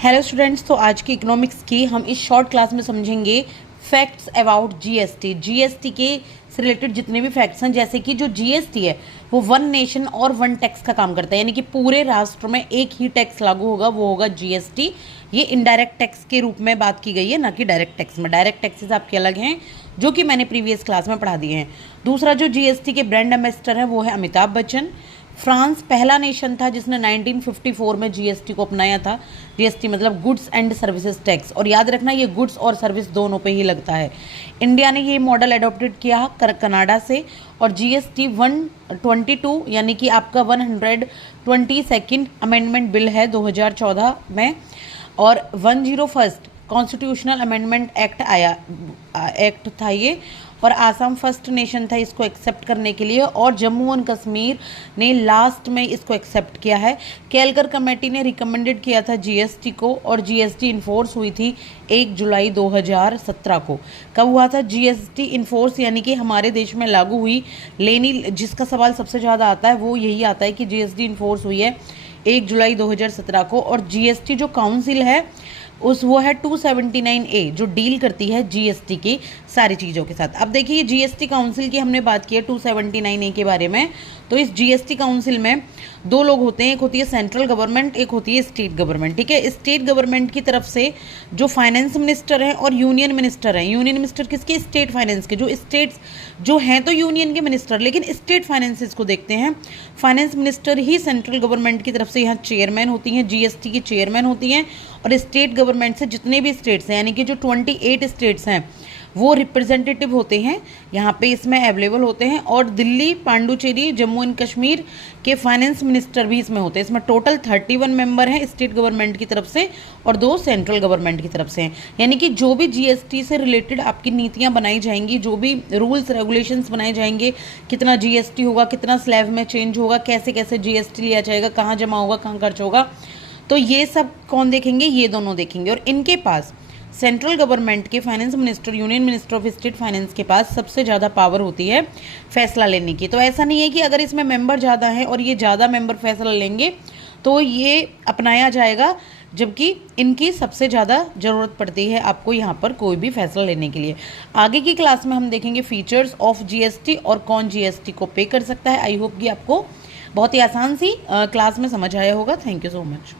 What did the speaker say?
Hello students, तो आज की इकोनॉमिक्स की हम इस शॉर्ट क्लास में समझेंगे फैक्ट्स अबाउट जीएसटी। जीएसटी के से रिलेटेड जितने भी फैक्ट्स हैं, जैसे कि जो जीएसटी है वो वन नेशन और वन टैक्स का काम करता है, यानी कि पूरे राष्ट्र में एक ही टैक्स लागू होगा, वो होगा जीएसटी। ये इनडायरेक्ट टैक्स के रूप में बात की गई है, ना कि डायरेक्ट टैक्स में। डायरेक्ट टैक्सेस आपके अलग हैं, जो कि मैंने प्रीवियस क्लास में पढ़ा दिए हैं। दूसरा जो जीएसटी के ब्रांड एम्बेसडर है वो है अमिताभ बच्चन। फ्रांस पहला नेशन था जिसने 1954 में जीएसटी को अपनाया था। जीएसटी मतलब गुड्स एंड सर्विसेज टैक्स, और याद रखना ये गुड्स और सर्विस दोनों पे ही लगता है। इंडिया ने ये मॉडल अडॉप्टेड किया कनाडा से, और जीएसटी 122 यानी कि आपका 122nd अमेंडमेंट बिल है 2014 में, और 101 कॉन्स्टिट्यूशनल अमेंडमेंट एक्ट था ये, और आसाम फर्स्ट नेशन था इसको एक्सेप्ट करने के लिए, और जम्मू एंड कश्मीर ने लास्ट में इसको एक्सेप्ट किया है। केलकर कमेटी ने रिकमेंडेड किया था जीएसटी को, और जीएसटी इन्फोर्स हुई थी 1 जुलाई 2017 को। कब हुआ था जीएसटी इन्फोर्स, यानी कि हमारे देश में लागू हुई? लेनी जिसका सवाल सबसे ज़्यादा आता है वो यही आता है कि जीएसटी इन्फोर्स हुई है 1 जुलाई 2017 को। और जीएसटी जो काउंसिल है वो है 279A, जो डील करती है जीएसटी की सारी चीज़ों के साथ। अब देखिए जीएसटी काउंसिल की हमने बात की है 279A के बारे में। तो इस जीएसटी काउंसिल में दो लोग होते हैं, एक होती है सेंट्रल गवर्नमेंट, एक होती है स्टेट गवर्नमेंट। ठीक है, स्टेट गवर्नमेंट की तरफ से जो फाइनेंस मिनिस्टर हैं और यूनियन मिनिस्टर हैं। यूनियन मिनिस्टर किसके? स्टेट फाइनेंस के। जो स्टेट्स जो हैं तो यूनियन के मिनिस्टर, लेकिन स्टेट फाइनेंसेस को देखते हैं। फाइनेंस मिनिस्टर ही सेंट्रल गवर्नमेंट की तरफ से यहाँ चेयरमैन होती हैं, जीएसटी की चेयरमैन होती हैं। और स्टेट गवर्नमेंट से जितने भी स्टेट्स हैं, यानी कि जो 28 स्टेट्स हैं, वो रिप्रेजेंटेटिव होते हैं यहाँ पे इसमें अवेलेबल होते हैं। और दिल्ली, पांडुचेरी, जम्मू एंड कश्मीर के फाइनेंस मिनिस्टर भी इसमें होते हैं। इसमें टोटल 31 मेंबर हैं स्टेट गवर्नमेंट की तरफ से, और 2 सेंट्रल गवर्नमेंट की तरफ से हैं। यानी कि जो भी जीएसटी से रिलेटेड आपकी नीतियाँ बनाई जाएंगी, जो भी रूल्स रेगुलेशंस बनाए जाएंगे, कितना जीएसटी होगा, कितना स्लैब में चेंज होगा, कैसे कैसे जीएसटी लिया जाएगा, कहाँ जमा होगा, कहाँ खर्च होगा, तो ये सब कौन देखेंगे? ये दोनों देखेंगे। और इनके पास सेंट्रल गवर्नमेंट के finance minister, union minister of state finance के पास सबसे ज़्यादा पावर होती है फैसला लेने की। तो ऐसा नहीं है कि अगर इसमें मेंबर ज़्यादा हैं और ये ज़्यादा मेंबर फैसला लेंगे तो ये अपनाया जाएगा, जबकि इनकी सबसे ज़्यादा ज़रूरत पड़ती है आपको यहाँ पर कोई भी फैसला लेने के लिए। आगे की क्लास में हम देखेंगे फीचर्स ऑफ जीएसटी और कौन जीएसटी को पे कर सकता है। आई होप कि आपको बहुत ही आसान सी क्लास में समझ आया होगा। Thank you so much.